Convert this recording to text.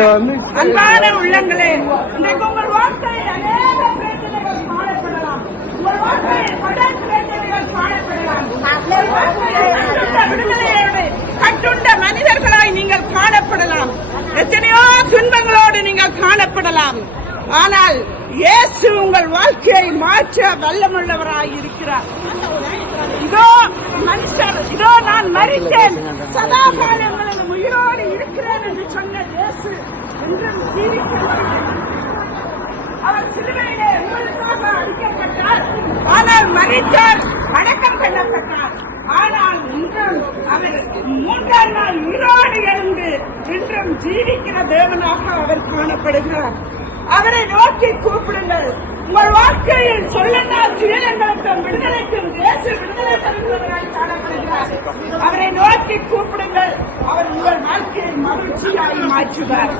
அன்பான உள்ளங்களே, இன்றைக்கு உங்கள் வாழ்க்கையில் அநேக பிரச்சனைகள் காணப்படலாம். உங்கள் வாழ்க்கையில் கடன் பிரச்சனைகள் காணப்படலாம். விடுதலையோடு கட்டுண்ட மனிதர்களாய் நீங்கள் காணப்படலாம். எத்தனையோ துன்பங்களோடு நீங்கள் காணப்படலாம். ஆனால் இயேசு உங்கள் வாழ்க்கையை மாற்ற வல்லமுள்ளவராய் இருக்கிறார். இதோ மனுஷர், இதோ நான் மரித்தேன், சதா காலங்களில் உயிரோடு இருக்கிறேன் என்று சொன்ன இயேசு என்றும் ஜீவிக்கிறார். அவர் சிலுவையிலே உங்களுக்காக அடிக்கப்பட்டார், ஆனால் மரித்தார், அடக்கம் பண்ணப்பட்டார். ஆனால் இன்றும் அவர் 3ஆம் நாள் உயிரோடு எழுந்து இன்றும் ஜீவிக்கிற தேவனாக அவர் காணப்படுகிறார். அவரை நோக்கி கூப்பிடுங்கள். உங்கள் வாழ்க்கையில் சொல்லனா துயரங்களுக்கும் விடுதலைக்கும் இயேசு விடுதலை தருகிறவராய் காணப்படுகிறார். அவரை நோக்கி கூப்பிடுங்கள். அவர் உங்கள் வாழ்க்கையை மகிழ்ச்சியாய் மாற்றுவார்.